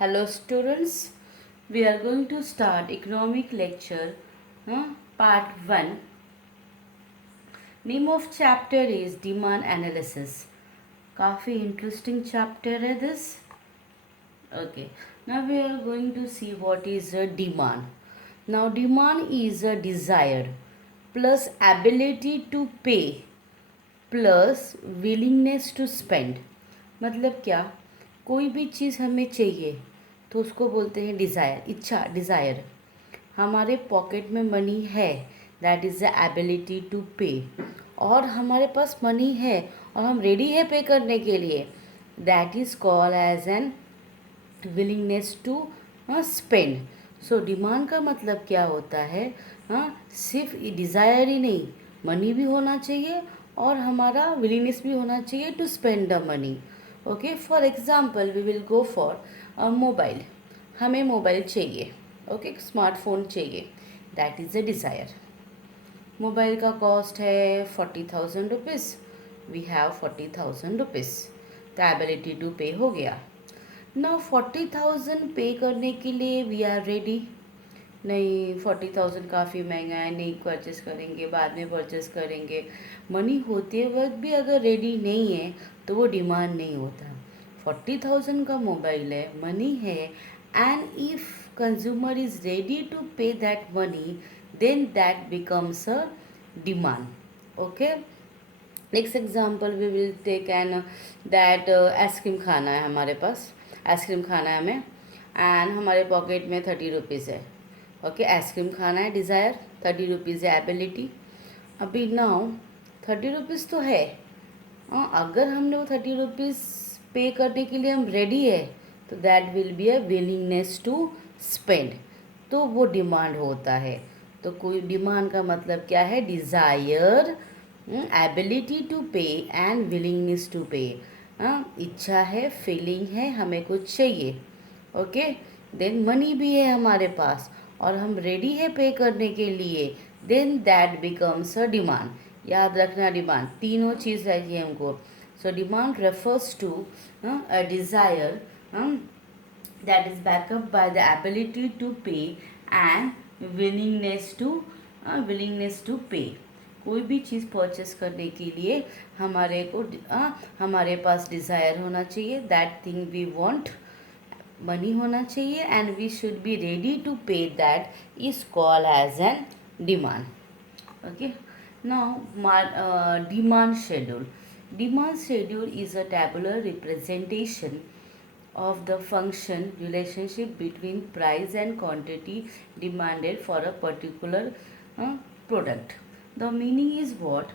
Hello students, we are going to start economic lecture part 1. Name of chapter is demand analysis. काफ़ी interesting chapter है this. Okay, now we are going to see what is a demand. Now demand is a desire plus ability to pay plus willingness to spend. मतलब क्या, कोई भी चीज़ हमें चाहिए तो उसको बोलते हैं डिज़ायर, इच्छा, डिज़ायर. हमारे पॉकेट में मनी है, that is the ability to pay. और हमारे पास मनी है और हम रेडी है पे करने के लिए, that is called as an willingness to spend. So demand का मतलब क्या होता है, सिर्फ डिज़ायर ही नहीं, मनी भी होना चाहिए और हमारा विलिंगनेस भी होना चाहिए to spend the money. Okay, for example we will go for mobile. हमें मोबाइल चाहिए, ओके, स्मार्टफोन चाहिए, that is a desire. Mobile का कॉस्ट है 40,000 rupees. We have 40,000 rupees, the ability to pay हो गया. ना 40,000 पे करने के लिए वी आर रेडी. नहीं, 40,000 काफ़ी महंगा है, नहीं परचेस करेंगे, बाद में परचेस करेंगे. मनी होते वक्त भी अगर रेडी नहीं है तो वो डिमांड नहीं होता. 40,000 का मोबाइल है, मनी है, and if consumer is ready to pay that money, then that becomes a demand. Okay, next example we will take an that ice cream खाना है, हमारे पास आइसक्रीम खाना है हमें, एंड हमारे पॉकेट में 30 रुपीज़ है. ओके, आइसक्रीम खाना है, डिज़ायर, 30 रुपीज़ है, एबिलिटी. अभी नाउ 30 रुपीज़ तो है, अगर हमने वो 30 रुपीज़ पे करने के लिए हम रेडी है तो that will be a willingness to spend. तो वो डिमांड होता है. तो कोई डिमांड का मतलब क्या है, desire, ability to pay and willingness to पे. इच्छा है, फीलिंग है, हमें कुछ चाहिए. ओके, देन मनी भी है हमारे पास और हम रेडी है पे करने के लिए, then that becomes a demand. याद रखना, डिमांड तीनों चीज़ चाहिए हमको. So demand refers to a desire that is backed up by the ability to pay and willingness to pay. कोई भी चीज़ परचेस करने के लिए हमारे पास डिज़ायर होना चाहिए, that thing we want, money होना चाहिए, and we should be ready to pay. That is called as an demand. Okay, now demand schedule. Demand schedule is a tabular representation of the function relationship between price and quantity demanded for a particular product. The meaning is what,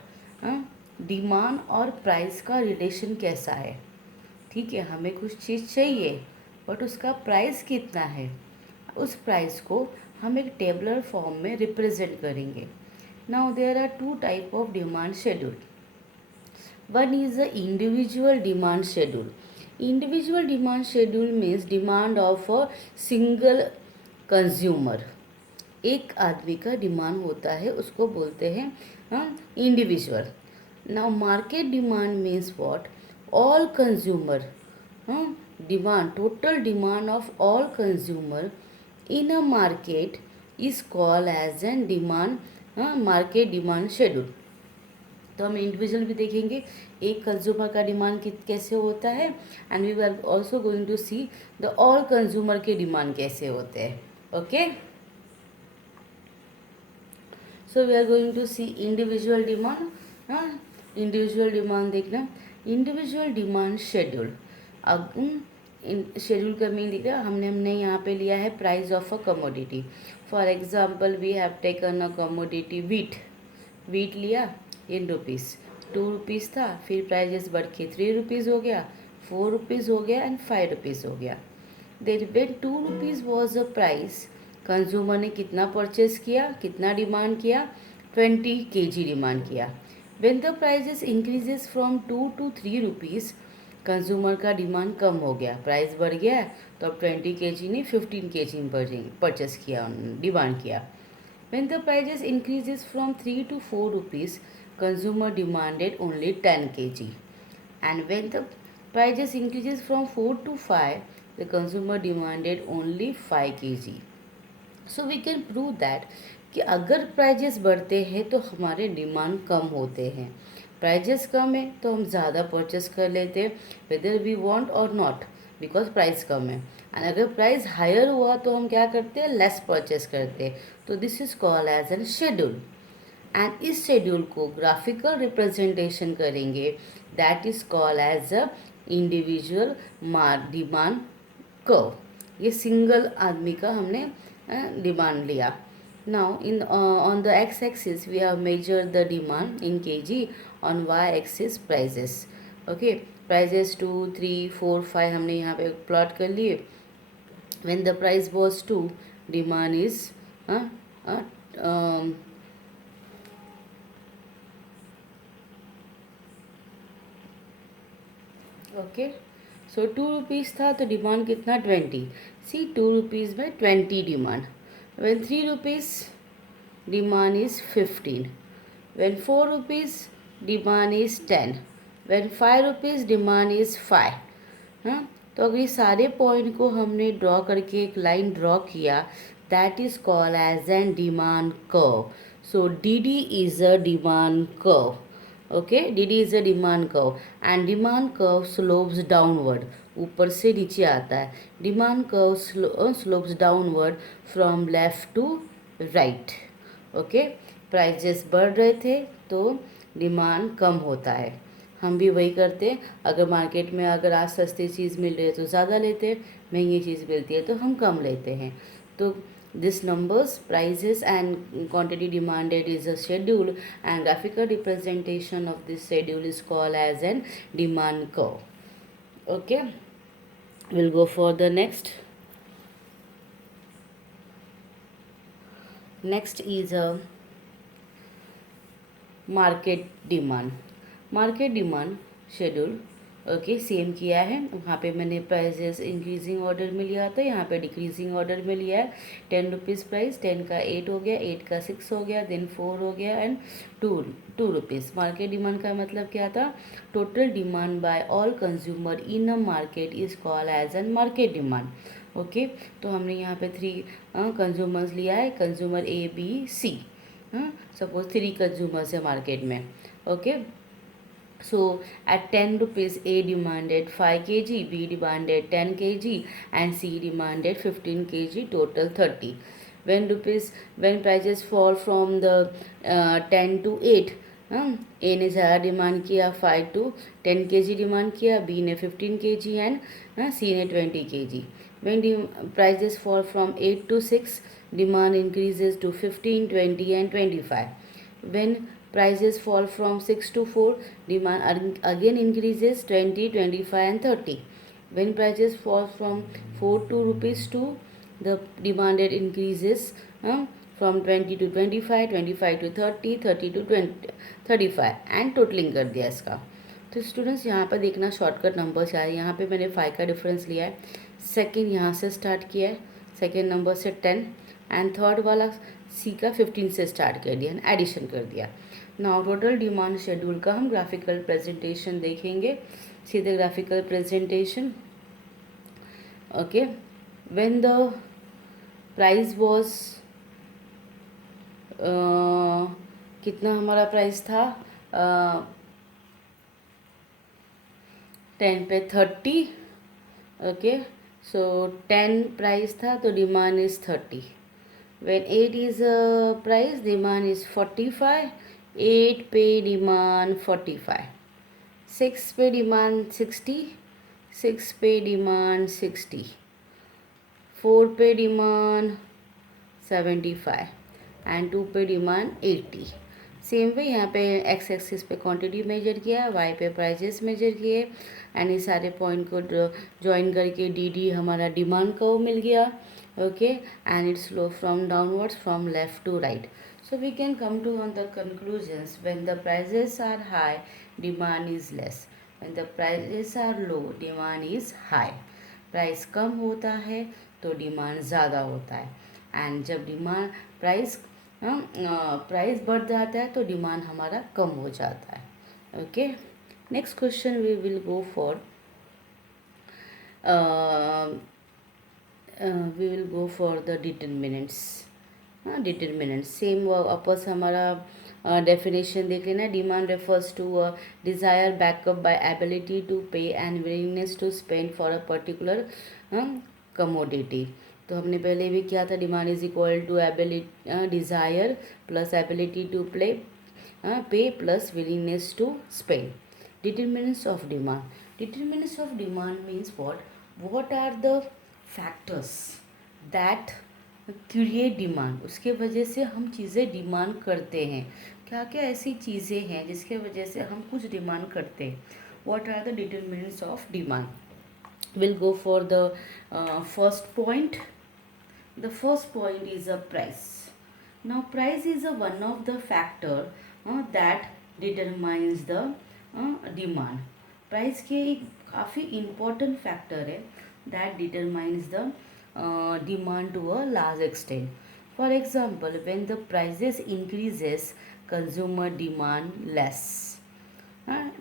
demand और price का relation कैसा है. ठीक है, हमें कुछ चीज़ चाहिए but उसका प्राइस कितना है, उस प्राइस को हम एक टेबुलर फॉर्म में रिप्रेजेंट करेंगे. Now there are two type of demand schedule. One is a individual demand schedule. Individual demand schedule means demand of a single consumer. एक आदमी का डिमांड होता है, उसको बोलते हैं individual. Now market demand means what, all consumer demand, total demand of all consumer in a market is called as an demand, market demand schedule. तो हम इंडिविजुअल भी देखेंगे, एक कंज्यूमर का डिमांड कैसे होता है, and we are also going to see the all consumer के डिमांड कैसे होते हैं. Okay, so we are going to see individual demand. Individual demand देखना, इंडिविजुअल डिमांड शेड्यूल. अब शेड्यूल का मीन दिख रहा है, हमने यहाँ पे लिया है price of a commodity. For example we have taken a commodity wheat लिया इन रुपीज़, 2 रुपीज़ था, फिर प्राइजेस बढ़ के 3 रुपीज़ हो गया, 4 रुपीज़ हो गया, एंड 5 रुपीज़ हो गया. Then when 2 rupees was a price, consumer ने कितना परचेस किया, कितना डिमांड किया, 20 kg डिमांड किया. When the prices increases from 2 to 3 rupees, consumer का डिमांड कम हो गया, प्राइस बढ़ गया, तो अब 20 kg ने 15 kg परचेस किया, डिमांड किया. When the prices increases from 3 to 4 rupees, consumer demanded only 10 kg. And when the prices increases from 4 to 5, the consumer demanded only 5 kg. So we can prove that कि अगर prices बढ़ते हैं तो हमारे demand कम होते हैं. Prices कम है तो हम ज़्यादा परचेस कर लेते हैं वेदर वी वांट और नॉट, बिकॉज प्राइस कम है. एंड अगर प्राइस हायर हुआ तो हम क्या करते हैं, लेस परचेस करते हैं. तो this is called as an schedule. And इस शेड्यूल को ग्राफिकल रिप्रेजेंटेशन करेंगे, that is called as a individual demand curve. ये सिंगल आदमी का हमने डिमांड लिया. Now, on the x-axis, we have measured the demand in kg. On y-axis, prices. Okay, prices 2, 3, 4, 5 हमने यहाँ पे प्लॉट कर लिए. When the price was 2, demand is okay. So 2 rupees था तो डिमांड कितना, 20. सी 2 रुपीज़ में 20 demand. When 3 rupees, demand is 15. When 4 rupees, demand is 10. When 5 rupees, demand is 5. हाँ, तो अगर ये सारे पॉइंट को हमने ड्रॉ करके एक लाइन ड्रॉ किया, that is called as an demand curve. So D D is a demand curve. Okay, D D is a demand curve and demand curve slopes downward. ऊपर से नीचे आता है. Demand curve slopes downward from left to right. Okay, prices बढ़ रहे थे तो demand कम होता है. हम भी वही करते हैं. अगर मार्केट में अगर आज सस्ती चीज़ मिल रही है तो ज़्यादा लेते हैं, महंगी चीज़ मिलती है तो हम कम लेते हैं. तो this numbers, prices and quantity demanded is a schedule, and graphical representation of this schedule is called as an demand curve. Okay, we'll go for the next. Next is a market demand. Market demand schedule. Okay, same किया है. वहाँ पे मैंने prices increasing order में लिया था, यहाँ पे डिक्रीजिंग ऑर्डर में लिया है. 10 रुपीज़ प्राइस, 10 का 8 हो गया, 8 का 6 हो गया, देन 4 हो गया एंड 2 रुपीज़. मार्केट डिमांड का मतलब क्या था, total demand by all consumer in a market is called as an market demand. Okay, तो हमने यहाँ पे 3 कंज्यूमर्स लिया है, consumer A B C. Suppose 3 consumers है मार्केट में. ओके, so at 10 rupees A demanded 5 kg, B demanded 10 kg and C demanded 15 kg, total 30. When prices fall from the 10 to 8, A ने ज़्यादा डिमांड किया, 5 to 10 kg डिमांड किया, B ने 15 kg and C ने 20 kg. When prices fall from 8 to 6, demand increases to 15, 20 and 25. When prices fall from 6 to 4, demand again increases 20, 25 and 30. When prices fall from 4 to rupees 2, the demanded increases from 20 to 25, 25 to 30, 30 to 20, 35 and totaling कर दिया इसका. तो students यहाँ पर देखना shortcut number आए. यहाँ पे मैंने 5 का डिफरेंस लिया है. सेकेंड यहाँ से स्टार्ट किया है, सेकेंड नंबर से 10 एंड थर्ड वाला सी का 15 से स्टार्ट कर दिया, एडिशन कर दिया. नाउ टोटल डिमांड शेड्यूल का हम ग्राफिकल प्रेजेंटेशन देखेंगे. सीधे graphical presentation. Okay, when the price was, कितना हमारा प्राइस था, 10 पे 30. ओके, सो 10 प्राइस था तो demand is 30. When 8 is a price, demand is 45. 8 पे demand 45. 6 पे demand 60. 6 पे demand 60. 4 पे demand 75 and 2 पे demand 80. सेम वे यहाँ पे एक्स एक्सिस पे क्वांटिटी मेजर किया, वाई पे प्राइजेस मेजर किए एंड ये सारे पॉइंट को ज्वाइन करके डी डी हमारा डिमांड कर्व मिल गया. Okay, and its flow from downwards from left to right. So we can come to on the conclusions. When the prices are high, demand is less. When the prices are low, demand is high. Price कम होता है तो demand ज़्यादा होता है, and जब demand price बढ़ जाता है तो डिमांड हमारा कम हो जाता है. Okay, next question we will go for. uh, we will go for the determinants. हाँ, डिटर्मिनेंट सेम वापस हमारा डेफिनेशन देख लेना. Demand refers to a desire backup by ability to pay and willingness to spend for a particular commodity. तो हमने पहले भी किया था. Demand is equal to ability desire plus ability to pay plus willingness to spend. Determinants of demand. Determinants of demand means what are the factors that create demand. उसके वजह से हम चीज़ें डिमांड करते हैं. क्या क्या ऐसी चीज़ें हैं जिसके वजह से हम कुछ डिमांड करते हैं. What are the determinants of demand. Will go for the first point. The first point is a price. Now price is a one of the factor that determines the demand. Price के एक काफ़ी important factor है that determines the demand to a large extent. For example, when the prices increases, consumer demand less.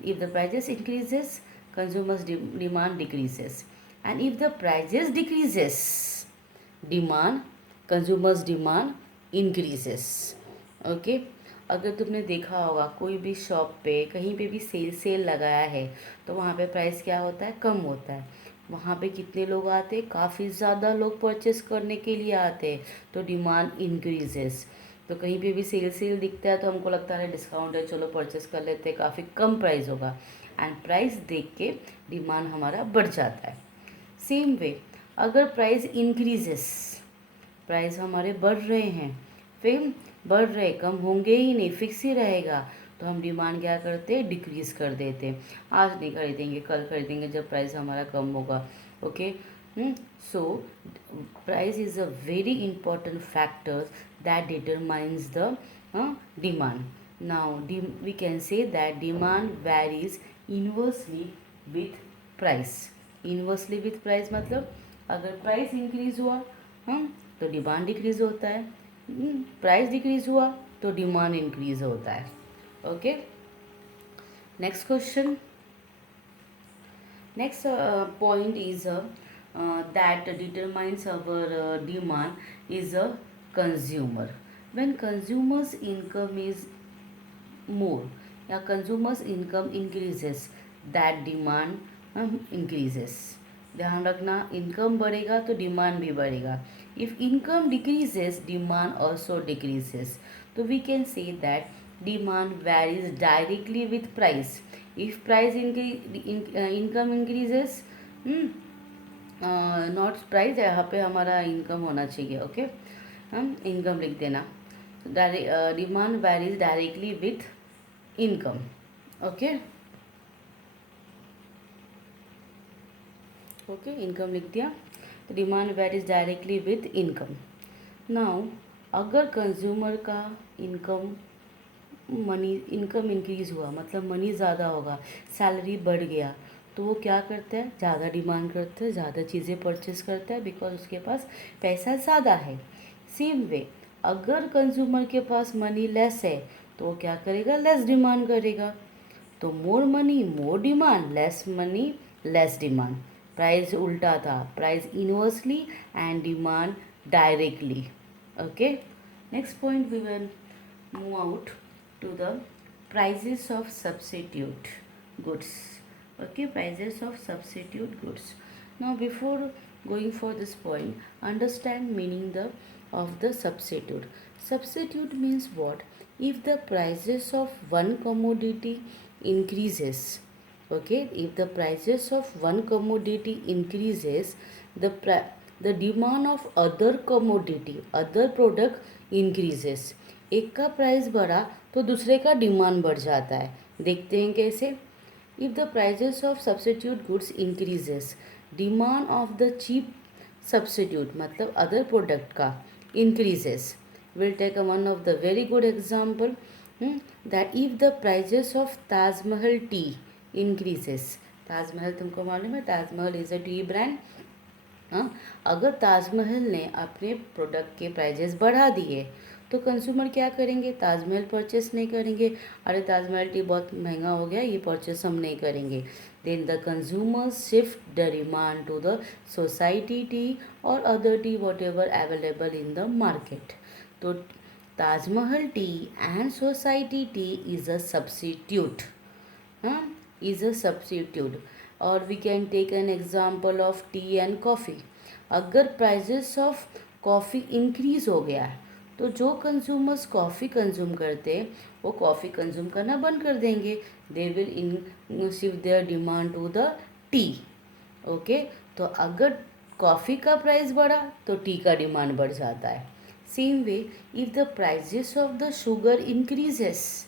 If the prices increases, consumers demand decreases. And if the prices decreases, consumers demand increases. Okay. अगर तुमने देखा होगा कोई भी shop पे कहीं पे भी सेल लगाया है तो वहाँ पे प्राइस क्या होता है, कम होता है. वहाँ पे कितने लोग आते हैं, काफ़ी ज़्यादा लोग परचेस करने के लिए आते हैं तो डिमांड इंक्रीजेस. तो कहीं पे भी सेल दिखता है तो हमको लगता है डिस्काउंट है, चलो परचेस कर लेते हैं, काफ़ी कम प्राइस होगा. एंड प्राइस देख के डिमांड हमारा बढ़ जाता है. सेम वे अगर प्राइस इंक्रीजेस, प्राइस हमारे बढ़ रहे हैं, फिर बढ़ रहे, कम होंगे ही नहीं, फिक्स ही रहेगा, तो हम डिमांड क्या करते हैं, डिक्रीज़ कर देते हैं. आज नहीं खरीदेंगे, कल खरीदेंगे जब प्राइस हमारा कम होगा. Okay. So price is a very important factor that determines the demand. Now we can say that demand varies inversely with price. Inversely with price मतलब अगर प्राइस इंक्रीज हुआ तो डिमांड डिक्रीज होता है, प्राइस डिक्रीज हुआ तो demand increase होता है. Okay. Next question. Next point is that determines our demand is a consumer. When consumers income is more या consumers income increases that demand increases. ध्यान रखना, इनकम बढ़ेगा तो डिमांड भी बढ़ेगा. If income decreases demand also decreases. तो we can say that demand varies directly with price. If price income increases, not price, यहाँ पे हमारा इनकम होना चाहिए. ओके. हम इनकम लिख देना. Demand varies directly with income. Okay. Okay, income लिख दिया. तो demand varies directly with income. Now अगर कंज्यूमर का इनकम इंक्रीज़ हुआ, मतलब मनी ज़्यादा होगा, सैलरी बढ़ गया, तो वो क्या करता है, ज़्यादा डिमांड करता है, ज़्यादा चीज़ें परचेस करता है बिकॉज उसके पास पैसा ज़्यादा है. सेम वे अगर कंज्यूमर के पास मनी लेस है तो वो क्या करेगा, लेस डिमांड करेगा. तो more money more demand, less money less demand. Price उल्टा था, price inversely and demand directly. Okay. Next point we will move out to the prices of substitute goods. Okay, prices of substitute goods. Now before going for this point, understand meaning of the substitute. Substitute means what? If the prices of one commodity increases, okay, if the prices of one commodity increases, the demand of other commodity, other product increases. एक का price बढ़ा तो दूसरे का demand बढ़ जाता है. देखते हैं कैसे. If the prices of substitute goods increases, demand of the cheap substitute मतलब अदर प्रोडक्ट का increases. Will take one of the very good example that if the prices of Taj Mahal tea increases. Taj Mahal तुमको मालूम है, Taj Mahal is a tea brand. अगर ताजमहल ने अपने product के prices बढ़ा दिए तो कंज्यूमर क्या करेंगे, ताजमहल परचेस नहीं करेंगे. अरे ताजमहल टी बहुत महंगा हो गया, ये परचेस हम नहीं करेंगे. then the consumers shift the demand to the society tea or other tea whatever available in the market. तो Taj Mahal T and society tea is a substitute. huh? Is a substitute. Or we can take an example of tea and coffee. अगर prices of coffee increase हो गया है तो जो consumers coffee consume करते हैं वो कॉफ़ी कंज्यूम करना बंद कर देंगे. They will in shift their demand to the tea. Okay, तो अगर कॉफ़ी का प्राइस बढ़ा तो टी का डिमांड बढ़ जाता है. Same way if the prices of the sugar increases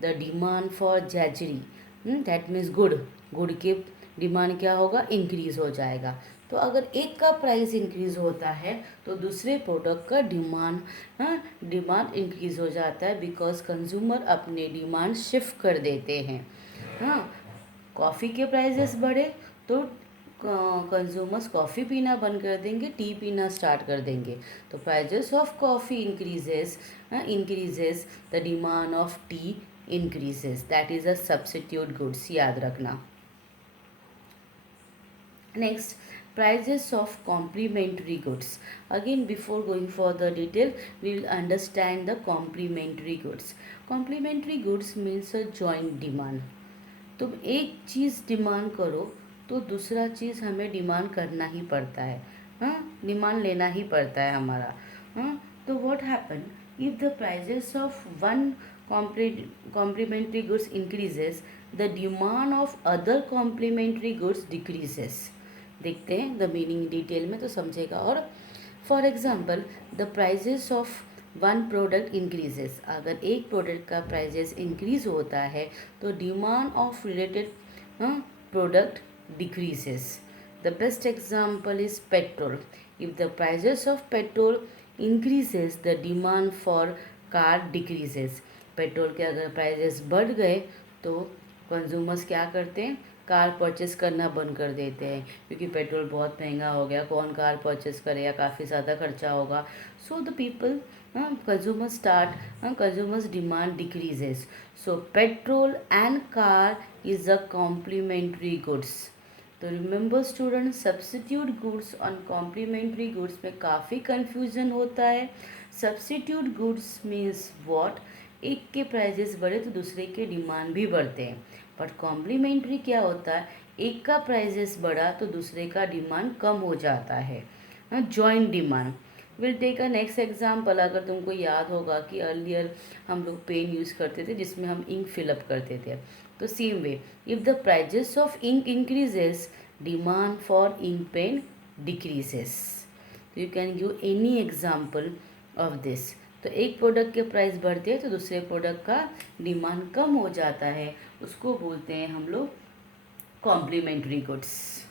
the demand for jaggery, that means गुड़ के डिमांड क्या होगा, इंक्रीज़ हो जाएगा. तो अगर एक का प्राइस इंक्रीज़ होता है तो दूसरे प्रोडक्ट का डिमांड इंक्रीज़ हो जाता है बिकॉज कंज्यूमर अपने डिमांड शिफ्ट कर देते हैं. हाँ, कॉफ़ी के प्राइजेस बढ़े तो कंज्यूमर्स कॉफ़ी पीना बंद कर देंगे, टी पीना स्टार्ट कर देंगे. तो prices of coffee increases the demand of tea increases. That is a substitute goods, याद रखना. Next, prices of complementary goods. Again, before going for the detail, we will understand the complementary goods. Complementary goods means a joint demand. तुम एक चीज़ demand करो तो दूसरा चीज़ हमें demand करना ही पड़ता है. हाँ, डिमांड लेना ही पड़ता है हमारा. हाँ, तो what happen if the prices of one complementary goods increases, the demand of other complementary goods decreases. देखते हैं द मीनिंग डिटेल में तो समझेगा. और for example the prices of one product increases. अगर एक प्रोडक्ट का प्राइजेस इंक्रीज होता है तो demand of related product decreases. The best example is petrol. If the prices of petrol increases the demand for car decreases. Petrol के अगर prices बढ़ गए तो कंज्यूमर्स क्या करते हैं, कार परचेस करना बंद कर देते हैं क्योंकि पेट्रोल बहुत महंगा हो गया, कौन कार परचेस करेगा, काफ़ी ज़्यादा खर्चा होगा. So the people consumers demand decreases. So petrol and car is a complementary goods. तो रिमेंबर स्टूडेंट, सब्स्टिट्यूट गुड्स और कॉम्प्लीमेंट्री गुड्स में काफ़ी कन्फ्यूजन होता है. सब्स्टिट्यूट गुड्स मीन्स व्हाट, एक के प्राइजेस बढ़े तो दूसरे के डिमांड भी बढ़ते हैं. बट कॉम्प्लीमेंट्री क्या होता है, एक का प्राइजेस बढ़ा तो दूसरे का डिमांड कम हो जाता है. Joint demand. Will take a next example. अगर तुमको याद होगा कि अर्लियर हम लोग पेन यूज़ करते थे जिसमें हम इंक फिलअप करते थे. तो same way if the prices of ink increases demand for ink pen decreases. You can give any example of this. तो एक प्रोडक्ट के प्राइस बढ़ते हैं तो दूसरे प्रोडक्ट का डिमांड कम हो जाता है, उसको बोलते हैं हम लोग complementary goods.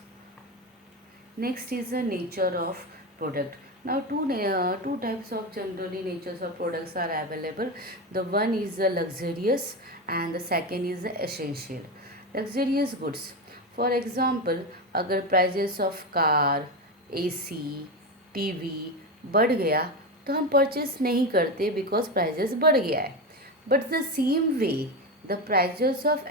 Next is the nature of product. Now two types of generally natures of products are available. The one is the luxurious and the second is the essential. Luxurious goods. For example, अगर prices of car, AC, TV बढ़ गया तो हम purchase नहीं करते because prices बढ़ गया है. But the same way the prices of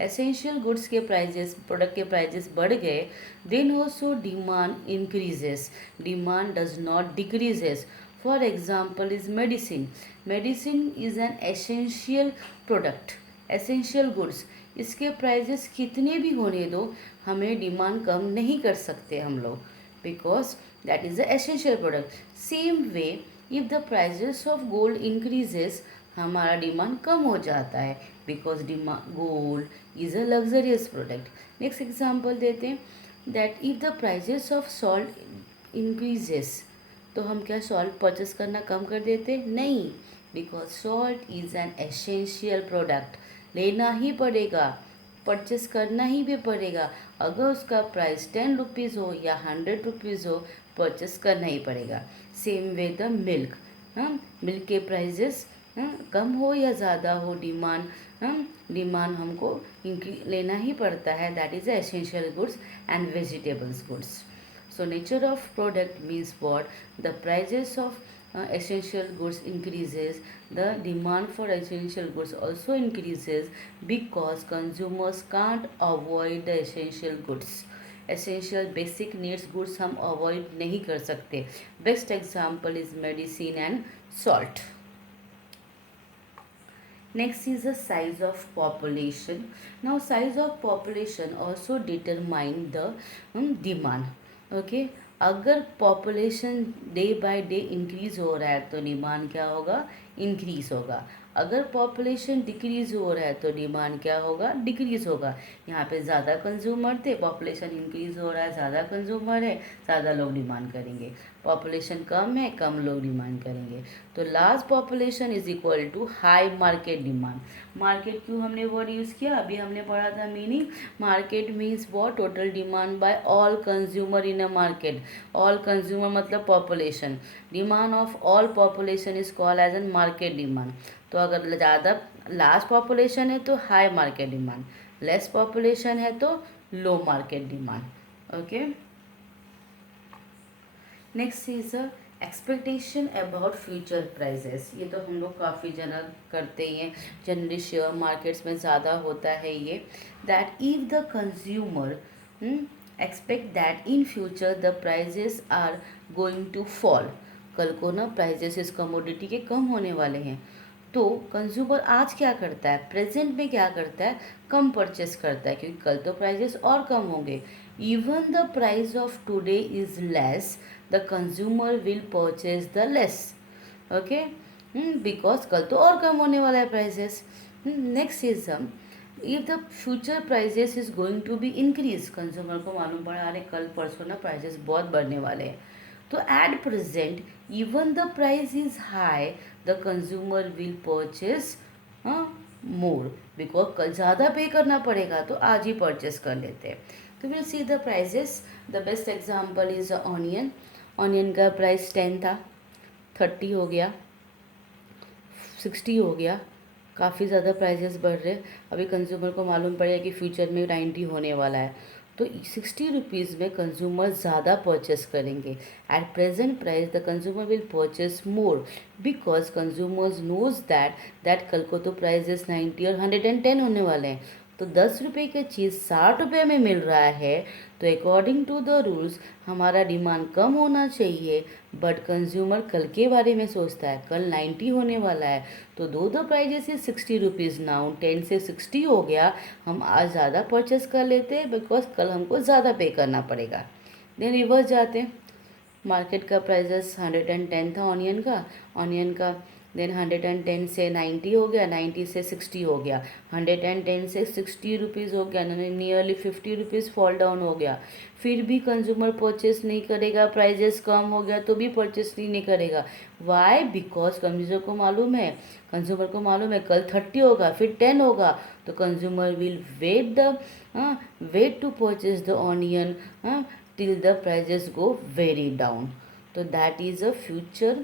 essential goods के प्रोडक्ट के प्राइजेस बढ़ गए, then also demand increases, demand does not decreases. For example is medicine. Medicine is an essential product, essential goods. इसके prices कितने भी होने दो, हमें डिमांड कम नहीं कर सकते हम लोग because that is the essential product. Same way if the prices of gold increases, हमारा डिमांड कम हो जाता है because gold is a luxurious product. Next example देते हैं that if the prices of salt increases, तो हम क्या सॉल्ट परचेस करना कम कर देते, नहीं, because salt is an essential product. लेना ही पड़ेगा, परचेस करना ही भी पड़ेगा. अगर उसका प्राइस 10 रुपीज़ हो या 100 रुपीज़ हो, परचेस करना ही पड़ेगा. Same way the milk. Milk के प्राइजेस कम हो या ज़्यादा हो, डिमांड हमको लेना ही पड़ता है. That is the essential goods and vegetables goods. So nature of product means what? The prices of essential goods increases, the demand for essential goods also increases because consumers can't avoid the essential goods. Essential basic needs goods हम avoid नहीं कर सकते. Best example is medicine and salt. Next is the size of population. Now size of population also determine the demand. Okay, अगर population day by day increase हो रहा है तो demand क्या होगा, इंक्रीज होगा. अगर पॉपुलेशन डिक्रीज हो रहा है तो डिमांड क्या होगा, डिक्रीज होगा. यहाँ पे ज़्यादा कंज्यूमर थे, पॉपुलेशन इंक्रीज हो रहा है, ज़्यादा कंज्यूमर है, ज़्यादा लोग डिमांड करेंगे. पॉपुलेशन कम है, कम लोग डिमांड करेंगे. तो large population is equal to high market demand. Market क्यों हमने वर्ड यूज़ किया, अभी हमने पढ़ा था meaning. Market means what, total demand by all consumer in a market. All consumer मतलब population. Demand of all population is called as an market demand. तो अगर ज़्यादा लार्ज पॉपुलेशन है तो high market demand, less population है तो low market demand. Okay, next is expectation about future prices. ये तो हम लोग काफ़ी जना करते ही हैं, जनरली शेयर मार्केट्स में ज़्यादा होता है ये. That if the consumer expect that in future the prices are going to fall. कल को ना प्राइजेस इस कमोडिटी के कम होने वाले हैं, तो कंज्यूमर आज क्या करता है, प्रेजेंट में क्या करता है, कम परचेस करता है, क्योंकि कल तो प्राइजेस और कम होंगे. Even the price of today is less, the consumer will purchase the less. Okay, because कल तो और कम होने वाला है prices. Next is if the future prices is going to be increase. Consumer को मालूम पड़ा अरे कल परसों ना प्राइजेस बहुत बढ़ने वाले हैं, तो at present even the price is high, the consumer will purchase more, because कल ज़्यादा पे करना पड़ेगा तो आज ही परचेस कर लेते हैं. तो will see the prices. The best example is onion. Onion का प्राइस 10 था, 30 हो गया, 60 हो गया, काफ़ी ज़्यादा प्राइजेस बढ़ रहे. अभी कंज्यूमर को मालूम पड़ेगा कि फ्यूचर में 90 होने वाला है, तो 60 रुपीज़ में कंज्यूमर ज़्यादा परचेस करेंगे. At present price the consumer will purchase more because consumers knows that कल को तो प्राइजेस 90 और 110 होने वाले हैं. तो 10 रुपये की चीज़ 60 रुपये में मिल रहा है, तो अकॉर्डिंग टू द रूल्स हमारा डिमांड कम होना चाहिए. बट कंज्यूमर कल के बारे में सोचता है, कल 90 होने वाला है, तो दो प्राइजेस है 60 रुपीज़. नाउ 10 से 60 हो गया, हम आज ज़्यादा परचेस कर लेते हैं बिकॉज कल हमको ज़्यादा पे करना पड़ेगा. देन रिवर्स जाते हैं. मार्केट का प्राइजेस 110 था ऑनियन का. देन 110 से 90 हो गया, 90 से 60 हो गया, 110 से 60 रुपीज़ हो गया, नियरली 50 रुपीज़ फॉल डाउन हो गया. फिर भी कंज्यूमर परचेस नहीं करेगा, प्राइजेस कम हो गया तो भी परचेस नहीं करेगा. वाई, बिकॉज कंज्यूमर को मालूम है कल 30 होगा, फिर 10 होगा, तो consumer will wait to purchase the onion till the prices go very down. तो that is a future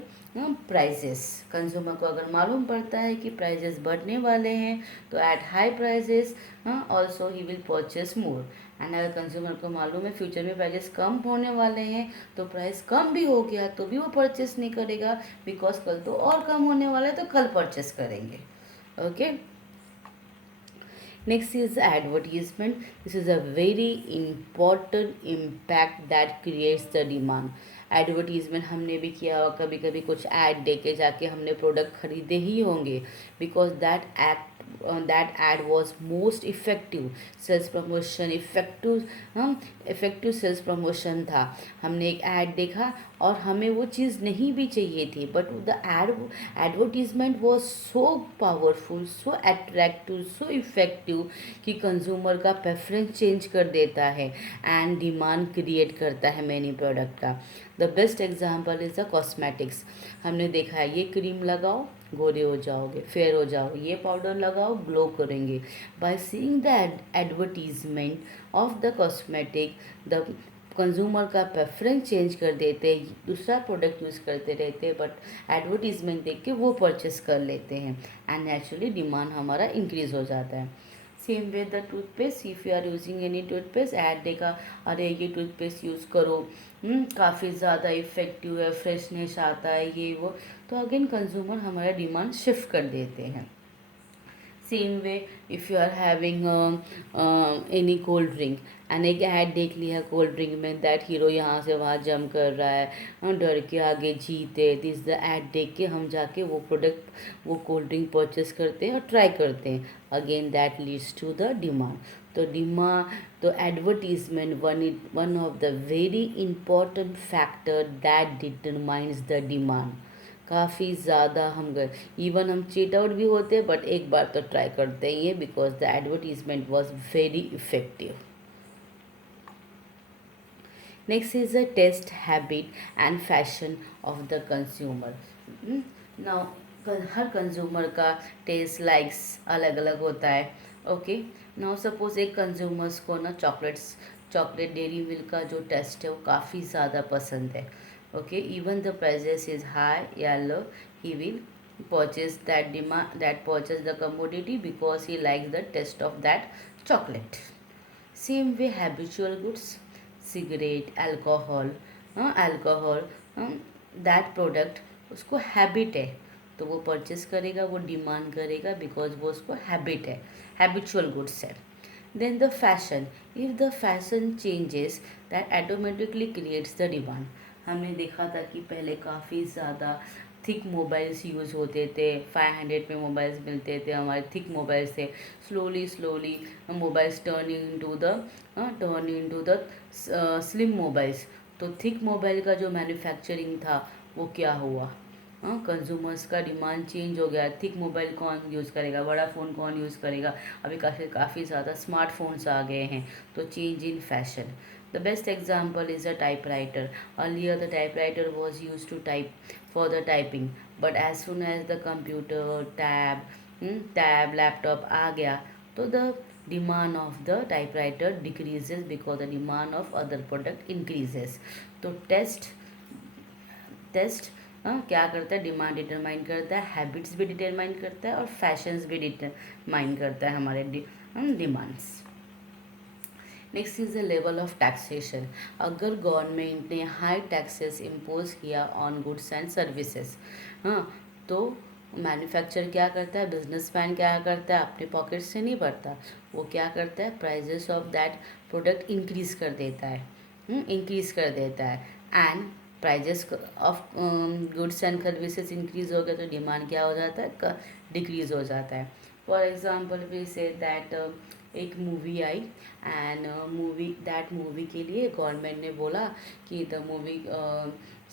prices. Consumer को अगर मालूम पड़ता है कि प्राइजेस बढ़ने वाले हैं तो at high prices also he will purchase more. And अगर कंज्यूमर को मालूम है फ्यूचर में प्राइजेस कम होने वाले हैं तो प्राइस कम भी हो गया तो भी वो परचेस नहीं करेगा बिकॉज कल तो और कम होने वाला है तो कल परचेस करेंगे. Okay, next is advertisement. This is a very important impact that creates the demand. Advertisement हमने भी किया और कभी कभी कुछ ऐड दे के जाके हमने प्रोडक्ट खरीदे ही होंगे because that ad was most effective sales promotion. Effective sales promotion था. हमने एक ऐड देखा और हमें वो चीज़ नहीं भी चाहिए थी, but the advertisement was so powerful, so attractive, so effective कि कंज्यूमर का प्रेफरेंस चेंज कर देता है एंड डिमांड क्रिएट करता है मैनी प्रोडक्ट का. The best example is the cosmetics. हमने देखा है ये क्रीम लगाओ गोरे हो जाओगे, फेयर हो जाओ, ये पाउडर लगाओ ग्लो करेंगे. By seeing the advertisement of the cosmetic the consumer का प्रेफरेंस चेंज कर देते, दूसरा प्रोडक्ट यूज़ करते रहते, बट एडवर्टीजमेंट देख के वो परचेस कर लेते हैं एंड नेचुरली डिमांड हमारा इंक्रीज़ हो जाता है. Same way the toothpaste, if you are using any toothpaste, ad देगा अरे ये टूथपेस्ट यूज़ करो, काफ़ी ज़्यादा इफ़ेक्टिव है, फ्रेशनेस आता है, ये वो, तो अगेन कंज्यूमर हमारा डिमांड शिफ्ट कर देते हैं. Same way if you are having any cold drink, and एक ऐड देख लिया कोल्ड ड्रिंक में, दैट हीरो यहाँ से वहाँ जंप कर रहा है, डर के आगे जीते, दिस द ऐड देख के हम जाके वो प्रोडक्ट, वो कोल्ड ड्रिंक परचेस करते हैं और ट्राई करते हैं. Again that leads to the demand. तो तो advertisement one of the very important factor that determines the demand. काफ़ी ज़्यादा हम गए, इवन हम चीट आउट भी होते हैं, बट एक बार तो ट्राई करते ही हैं because the advertisement was very effective. Next is the taste habit and fashion of the consumer. Now हर कंज्यूमर का टेस्ट लाइक्स अलग अलग होता है. ओके, नाउ सपोज एक कंज्यूमर्स को ना चॉकलेट डेयरी मिल्क का जो टेस्ट है वो काफ़ी ज़्यादा पसंद है. Okay, even the prices is high yellow, he will purchase the commodity because he likes the taste of that chocolate. Same way habitual goods, cigarette, alcohol, that product उसको habit है तो वो परचेस करेगा, वो डिमांड करेगा because वो उसको habit है, हैबिचुअल गुड्स है. Then the fashion, if the fashion changes that automatically creates the demand. हमने देखा था कि पहले काफ़ी ज़्यादा थिक मोबाइल्स यूज़ होते थे, 500 में मोबाइल्स मिलते थे, हमारे थिक मोबाइल्स थे. Slowly mobiles turn into the slim mobiles. तो थिक मोबाइल का जो मैन्युफैक्चरिंग था वो क्या हुआ, कंज्यूमर्स का डिमांड चेंज हो गया. थिक मोबाइल कौन यूज़ करेगा, बड़ा फ़ोन कौन यूज़ करेगा, अभी काफ़ी ज़्यादा स्मार्टफोन्स आ गए हैं. तो change in fashion. The best example is a typewriter. Earlier, the typewriter was used to type for the typing, but as soon as the computer, laptop आ गया, तो the demand of the typewriter decreases because the demand of other product increases. तो test क्या करता है, demand determine करता है, habits भी determine करता है और फैशंस भी डिटरमाइन करता है हमारे demands. Next is the level of taxation. अगर गवर्नमेंट ने हाई टैक्सेस इम्पोज किया ऑन गुड्स एंड सर्विसेज, तो मैन्युफैक्चर क्या करता है, बिजनेसमैन क्या करता है, अपने पॉकेट से नहीं भरता, वो क्या करता है, prices of that product increase कर देता है, and prices of goods and services increase हो गया तो डिमांड क्या हो जाता है, डिक्रीज हो जाता है. For example we say that एक मूवी आई, एंड मूवी के लिए गवर्नमेंट ने बोला कि the movie,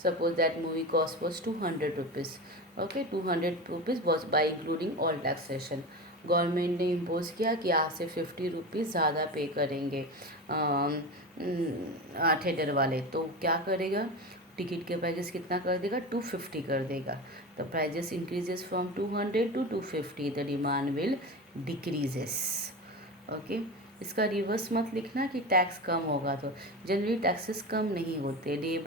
suppose that movie cost was 200 rupees. Okay, 200 rupees was by including all taxation. Government ने इम्पोज किया कि आज से 50 रुपीज़ ज़्यादा पे करेंगे थिएटर वाले. तो क्या करेगा, टिकट के प्राइजेस कितना कर देगा, 250 कर देगा. The prices increases from 200 to 250, the demand will decreases. Okay, इसका रिवर्स मत लिखना कि टैक्स कम होगा. तो जनरली टैक्सेस कम नहीं होते, डे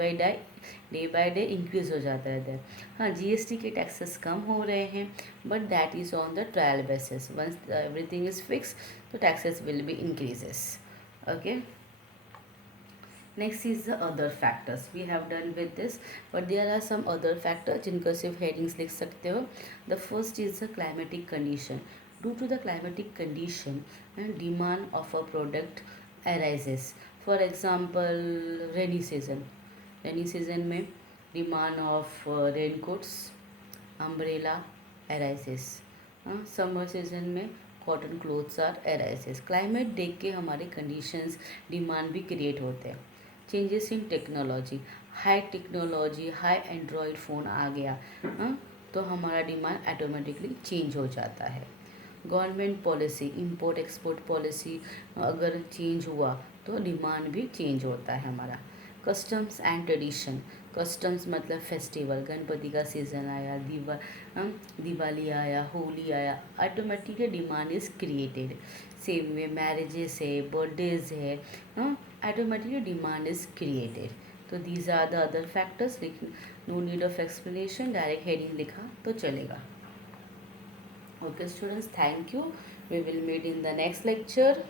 बाय डे इंक्रीज हो जाता रहता है. हाँ, जीएसटी के टैक्सेस कम हो रहे हैं, but that is on the trial basis. Once everything is fix तो taxes will be increases. Okay, next is the other factors. We have done with this, but there are some other factor जिनका सिर्फ headings लिख सकते हो. The first is the climatic condition. Due to the climatic condition and demand of a product arises. For example, rainy season. Rainy season में demand of raincoats, umbrella arises. Summer season में cotton clothes are arises. Climate देख के हमारे conditions demand भी create होते हैं. Changes in technology. High technology, high android phone आ गया, तो हमारा डिमांड ऑटोमेटिकली चेंज हो जाता है. Government policy, import export policy अगर चेंज हुआ तो डिमांड भी चेंज होता है हमारा. Customs and tradition. कस्टम्स मतलब फेस्टिवल, गणपति का सीज़न आया, दिवाली आया, होली आया, automatically demand is created. Same way marriages है, बर्थडेज है, ऑटोमेटिकली डिमांड इज़ क्रिएटेड. तो these are the other factors. No need of explanation, direct heading लिखा तो चलेगा. Okay students, thank you. We will meet in the next lecture.